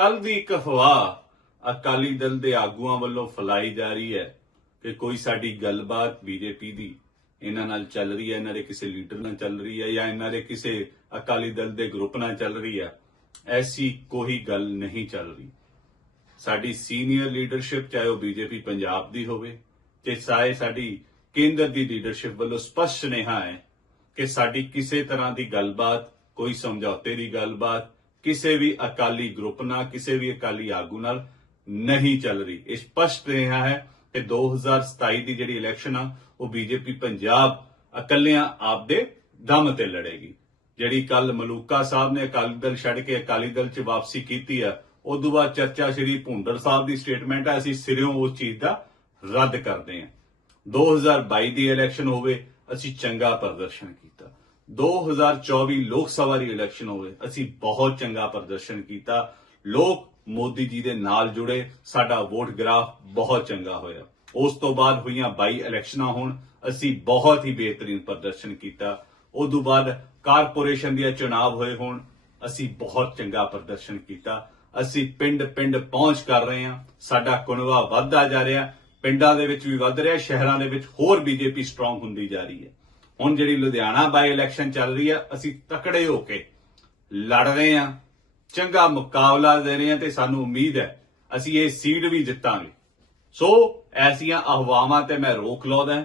ਕੱਲ ਦੀ ਇੱਕ ਅਫਵਾਹ ਅਕਾਲੀ ਦਲ ਦੇ ਆਗੂਆਂ ਵੱਲੋਂ ਫੈਲਾਈ ਜਾ ਰਹੀ ਹੈ ਕਿ ਕੋਈ ਸਾਡੀ ਗੱਲਬਾਤ ਬੀਜੇਪੀ ਦੀ, ਇਹਨਾਂ ਨਾਲ ਚੱਲ ਰਹੀ ਹੈ, ਇਹਨਾਂ ਦੇ ਕਿਸੇ ਲੀਡਰ ਨਾਲ ਚੱਲ ਰਹੀ ਹੈ ਜਾਂ ਇਹਨਾਂ ਦੇ ਕਿਸੇ ਅਕਾਲੀ ਦਲ ਦੇ ਗਰੁੱਪ ਨਾਲ ਚੱਲ ਰਹੀ ਹੈ, ਐਸੀ ਕੋਈ ਗੱਲ ਨਹੀਂ ਚੱਲ ਰਹੀ। ਸਾਡੀ ਸੀਨੀਅਰ ਲੀਡਰਸ਼ਿਪ, ਚਾਹੇ ਉਹ ਬੀਜੇਪੀ ਪੰਜਾਬ ਦੀ ਹੋਵੇ, ਤੇ ਚਾਹੇ ਸਾਡੀ ਕੇਂਦਰ ਦੀ ਲੀਡਰਸ਼ਿਪ ਵੱਲੋਂ ਸਪਸ਼ਟ ਸੁਨੇਹਾ ਹੈ ਕਿ ਸਾਡੀ ਕਿਸੇ ਤਰ੍ਹਾਂ ਦੀ ਗੱਲਬਾਤ, ਕੋਈ ਸਮਝੌਤੇ ਦੀ ਗੱਲਬਾਤ ਕਿਸੇ ਵੀ ਅਕਾਲੀ ਗਰੁੱਪ ਨਾਲ, ਕਿਸੇ ਵੀ ਅਕਾਲੀ ਆਗੂ ਨਾਲ ਨਹੀਂ ਚੱਲ ਰਹੀ। ਇਹ ਸਪਸ਼ਟ ਰਿਹਾ ਹੈ ਕਿ 2027 ਦੀ ਜਿਹੜੀ ਇਲੈਕਸ਼ਨ ਆ, ਉਹ ਬੀਜੇਪੀ ਪੰਜਾਬ ਇਕੱਲਿਆਂ ਆਪਦੇ ਦਮ ਤੇ ਲੜੇਗੀ। ਜਿਹੜੀ ਕੱਲ ਮਲੂਕਾ ਸਾਹਿਬ ਨੇ ਅਕਾਲੀ ਦਲ ਛੱਡ ਕੇ ਅਕਾਲੀ ਦਲ 'ਚ ਵਾਪਸੀ ਕੀਤੀ ਆ ਤੋਂ ਬਾਅਦ ਚਰਚਾ ਸ਼੍ਰੀ ਭੁੰਡਰ ਸਾਹਿਬ ਦੀ ਸਟੇਟਮੈਂਟ ਹੈ ਅਸੀਂ ਸਿਰਿਓਂ ਉਸ ਚੀਜ਼ ਦਾ ਰੱਦ ਕਰਦੇ ਹਾਂ। 2022 ਦੀ ਇਲੈਕਸ਼ਨ ਹੋਵੇ, ਅਸੀਂ ਚੰਗਾ ਪ੍ਰਦਰਸ਼ਨ ਕੀਤਾ। 2024 ਲੋਕ ਸਭਾ ਦੀ ਇਲੈਕਸ਼ਨ ਹੋਵੇ, ਅਸੀਂ ਬਹੁਤ ਚੰਗਾ ਪ੍ਰਦਰਸ਼ਨ ਕੀਤਾ। ਲੋਕ ਮੋਦੀ ਜੀ ਦੇ ਨਾਲ ਜੁੜੇ, ਸਾਡਾ ਵੋਟ ਗ੍ਰਾਫ ਬਹੁਤ ਚੰਗਾ ਹੋਇਆ। ਉਸ ਤੋਂ ਬਾਅਦ ਹੋਈਆਂ ਬਾਈ ਇਲੈਕਸ਼ਨਾਂ ਹੋਣ, ਅਸੀਂ ਬਹੁਤ ਹੀ ਬਿਹਤਰੀਨ ਪ੍ਰਦਰਸ਼ਨ ਕੀਤਾ। ਉਦੋਂ ਬਾਅਦ ਕਾਰਪੋਰੇਸ਼ਨ ਦੀਆਂ ਚੁਣਾਵ ਹੋਏ ਹੋਣ, ਅਸੀਂ ਬਹੁਤ ਚੰਗਾ ਪ੍ਰਦਰਸ਼ਨ ਕੀਤਾ। ਅਸੀਂ ਪਿੰਡ-ਪਿੰਡ ਪਹੁੰਚ ਕਰ ਰਹੇ ਹਾਂ। ਸਾਡਾ ਕੁਨਵਾ ਵੱਧਦਾ ਜਾ ਰਿਹਾ। ਪਿੰਡਾਂ ਦੇ ਵਿੱਚ ਵੀ ਵੱਧ ਰਿਹਾ, ਸ਼ਹਿਰਾਂ ਦੇ ਵਿੱਚ ਹੋਰ ਬੀਜੇਪੀ ਸਟਰੋਂਗ ਹੁੰਦੀ ਜਾ ਰਹੀ ਹੈ। ਹੁਣ ਜਿਹੜੀ ਲੁਧਿਆਣਾ ਬਾਈ ਇਲੈਕਸ਼ਨ ਚੱਲ ਰਹੀ ਹੈ ਅਸੀਂ ਤਕੜੇ ਹੋ ਕੇ ਲੜ ਰਹੇ ਹਾਂ, ਚੰਗਾ ਮੁਕਾਬਲਾ ਦੇ ਰਹੇ ਹਾਂ ਤੇ ਸਾਨੂੰ ਉਮੀਦ ਹੈ, ਅਸੀਂ ਇਹ ਸੀਟ ਵੀ ਜਿੱਤਾਂਗੇ। ਸੋ ਐਸੀਆਂ ਅਹਵਾਵਾਂ ਤੇ ਮੈਂ ਰੋਕ ਲਾਉਂਦਾ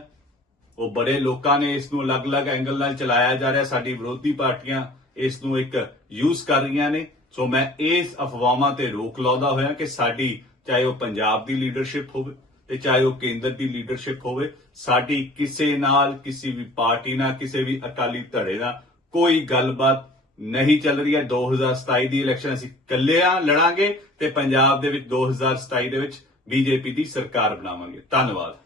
ਉਹ ਬੜੇ ਲੋਕਾਂ ਨੇ ਇਸ ਨੂੰ ਅਲੱਗ-ਅਲੱਗ ਐਂਗਲ ਨਾਲ ਚਲਾਇਆ ਜਾ ਰਿਹਾ, ਸਾਡੀ ਵਿਰੋਧੀ ਪਾਰਟੀਆਂ ਇਸ ਨੂੰ ਇੱਕ ਯੂਜ਼ ਕਰ ਰਹੀਆਂ ਨੇ। ਸੋ ਮੈਂ ਇਸ ਅਫਵਾਹਾਂ ਤੇ ਰੋਕ ਲਾਉਂਦਾ ਹੋਇਆ ਕਿ ਸਾਡੀ, ਚਾਹੇ ਉਹ ਪੰਜਾਬ ਦੀ ਲੀਡਰਸ਼ਿਪ ਹੋਵੇ ਤੇ ਚਾਹੇ ਉਹ ਕੇਂਦਰ ਦੀ ਲੀਡਰਸ਼ਿਪ ਹੋਵੇ, ਸਾਡੀ ਕਿਸੇ ਨਾਲ ਕਿਸੇ ਵੀ ਪਾਰਟੀ ਨਾਲ, ਕਿਸੇ ਵੀ ਅਕਾਲੀ ਧੜੇ ਨਾਲ ਕੋਈ ਗੱਲਬਾਤ ਨਹੀਂ ਚੱਲ ਰਹੀ ਹੈ। 2027 ਦੀ ਇਲੈਕਸ਼ਨ ਅਸੀਂ ਇਕੱਲਿਆਂ ਲੜਾਂਗੇ ਤੇ ਪੰਜਾਬ ਦੇ ਵਿੱਚ 2027 ਦੇ ਵਿੱਚ ਬੀਜੇਪੀ ਦੀ ਸਰਕਾਰ ਬਣਾਵਾਂਗੇ। ਧੰਨਵਾਦ।